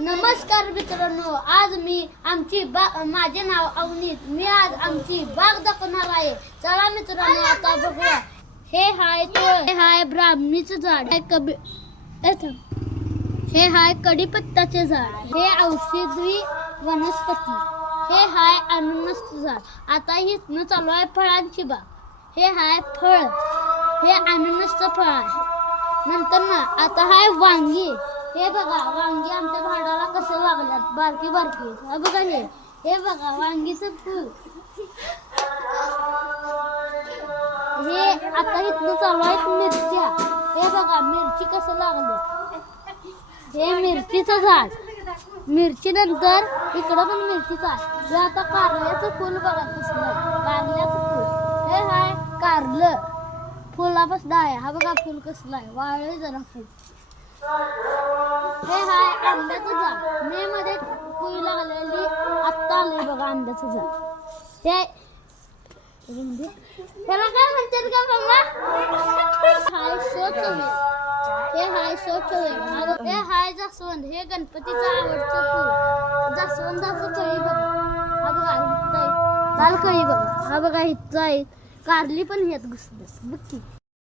नमस्कार मित्रांनो, आज मी माझे नाव अवनीत. मी आज आमची बाग दाखवणार आहे. चला मित्रांनो, आता बघूया. हे हाय ब्राह्मणीचं झाड. हे हाय कडीपत्ताचे झाड. हे औषधी वनस्पती. हे हाय अननसचं झाड. आता इथनं चालू आहे फळांची बाग. हे हाय फळ. हे अननसचं फळ आहे. नंतर ना आता हाय वांगी. हे बघा वांगी आमच्या झाडाला कसं लागल्यात, बारकी बारकी. हा बघा, हे बघा वांगीचं फूल. हे आता इथनं चालू आहेत मिरच्या. हे बघा मिरची कसं लागलं. हे मिरचीचं झाड. मिरची नंतर इकडं पण मिरचीचं आहे. हे आता कारल्याचं फूल बघा कसलं आहे. कारल्याचं फूल. हे हाय कारलं. फुलापासून आहे. हा बघा फुल कसलं आहे, वाळलं जरा फुल. हे हाय आंब्याचं झाड. मे मध्ये कुई लागलेली आत्ता आलंय बघा आंब्याचं झाड. त्याला काय म्हणतात का बाबा? हाय शोचवे. हे हाय शोचवे. हे हाय जास्वंद. हे गणपतीचं आवडतं फुल. जास्वंदाचं कळी बघा. हा बघा हिचं लाल कळी बघा. हा बघा हिचं आहे. कारली पण ह्यात घुसली बघ की.